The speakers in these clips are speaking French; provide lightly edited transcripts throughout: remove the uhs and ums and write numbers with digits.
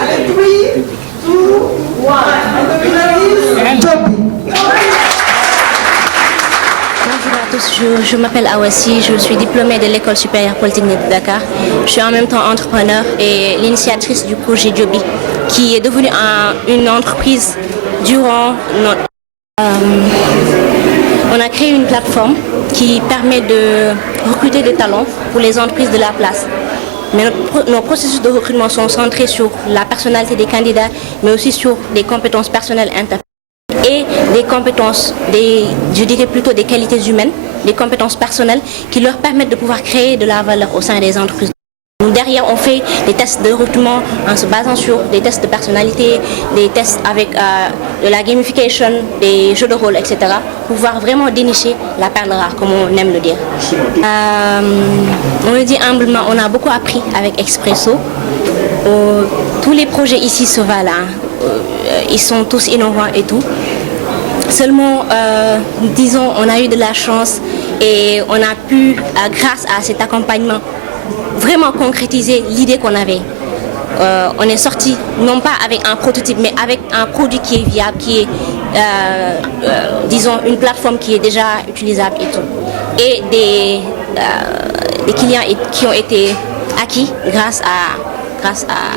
Allez, 3, 2, 1. Joby. Bonjour à tous, je m'appelle Awassi, je suis diplômée de l'École supérieure polytechnique de Dakar. Je suis en même temps entrepreneur et l'initiatrice du projet Joby, qui est devenu une entreprise durant notre... on a créé une plateforme qui permet de recruter des talents pour les entreprises de la place. Mais nos processus de recrutement sont centrés sur la personnalité des candidats, mais aussi sur des compétences personnelles internes et des compétences, je dirais plutôt des qualités humaines, des compétences personnelles qui leur permettent de pouvoir créer de la valeur au sein des entreprises. Derrière, on fait des tests de recrutement en se basant sur des tests de personnalité, des tests avec de la gamification, des jeux de rôle, etc. pour pouvoir vraiment dénicher la perle rare, comme on aime le dire. On le dit humblement, on a beaucoup appris avec Expresso. Tous les projets ici se valent, ils sont tous innovants et tout. Seulement, disons, on a eu de la chance et on a pu, grâce à cet accompagnement, vraiment concrétiser l'idée qu'on avait. On est sorti non pas avec un prototype, mais avec un produit qui est viable, qui est, disons, une plateforme qui est déjà utilisable et tout. Et des clients qui ont été acquis grâce à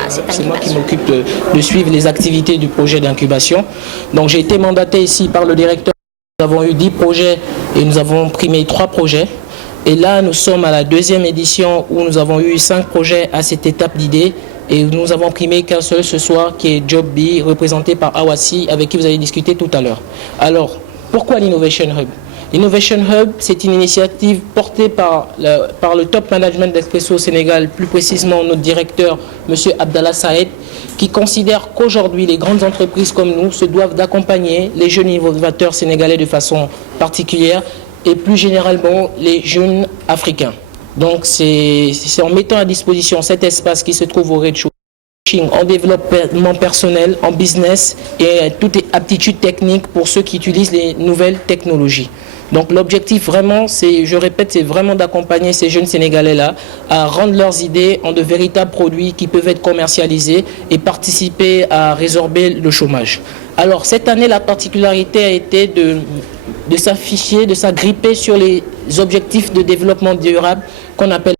cette incubation. C'est moi qui m'occupe de suivre les activités du projet d'incubation. Donc j'ai été mandaté ici par le directeur. Nous avons eu 10 projets et nous avons primé 3 projets. Et là, nous sommes à la 2e édition où nous avons eu 5 projets à cette étape d'idée. Et nous avons primé qu'un seul ce soir, qui est Joby, représenté par Awassi, avec qui vous avez discuté tout à l'heure. Alors, pourquoi l'Innovation Hub? L'Innovation Hub, c'est une initiative portée par le top management d'Expresso au Sénégal, plus précisément notre directeur, M. Abdallah Saed, qui considère qu'aujourd'hui, les grandes entreprises comme nous se doivent d'accompagner les jeunes innovateurs sénégalais de façon particulière et plus généralement les jeunes africains. Donc c'est en mettant à disposition cet espace qui se trouve au rez-de-chaussée, en développement personnel, en business et toutes les aptitudes techniques pour ceux qui utilisent les nouvelles technologies. Donc l'objectif vraiment, je répète, c'est vraiment d'accompagner ces jeunes Sénégalais-là à rendre leurs idées en de véritables produits qui peuvent être commercialisés et participer à résorber le chômage. Alors cette année, la particularité a été de s'afficher, de s'agripper sur les objectifs de développement durable qu'on appelle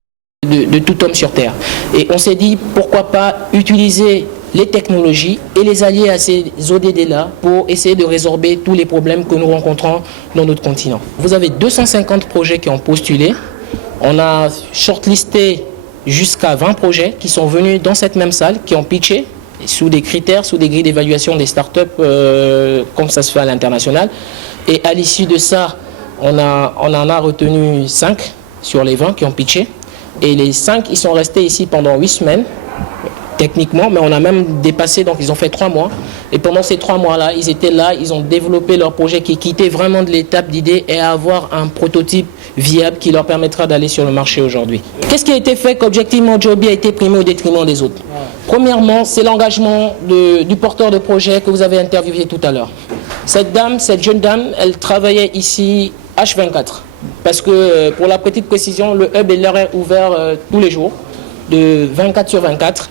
de tout homme sur Terre. Et on s'est dit, pourquoi pas utiliser les technologies et les allier à ces ODD-là pour essayer de résorber tous les problèmes que nous rencontrons dans notre continent. Vous avez 250 projets qui ont postulé. On a shortlisté jusqu'à 20 projets qui sont venus dans cette même salle, qui ont pitché sous des critères, sous des grilles d'évaluation des startups comme ça se fait à l'international. Et à l'issue de ça, on en a retenu 5 sur les 20 qui ont pitché. Et les 5, ils sont restés ici pendant 8 semaines, techniquement, mais on a même dépassé, donc ils ont fait 3 mois. Et pendant ces 3 mois-là, ils étaient là, ils ont développé leur projet qui quittait vraiment de l'étape d'idée et à avoir un prototype viable qui leur permettra d'aller sur le marché aujourd'hui. Qu'est-ce qui a été fait qu'objectivement Joby a été primé au détriment des autres? Premièrement, c'est l'engagement du porteur de projet que vous avez interviewé tout à l'heure. Cette jeune dame, elle travaillait ici H24. Parce que, pour la petite précision, le hub est ouvert tous les jours, de 24 sur 24.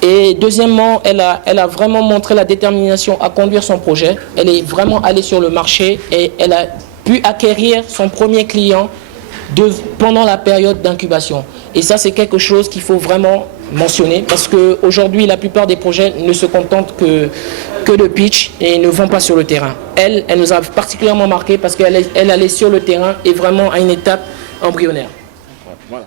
Et deuxièmement, elle a vraiment montré la détermination à conduire son projet. Elle est vraiment allée sur le marché et elle a pu acquérir son premier client pendant la période d'incubation. Et ça, c'est quelque chose qu'il faut vraiment mentionner parce qu'aujourd'hui, la plupart des projets ne se contentent que de pitch et ne vont pas sur le terrain. Elle nous a particulièrement marqué parce qu'elle allait sur le terrain et vraiment à une étape embryonnaire. Voilà.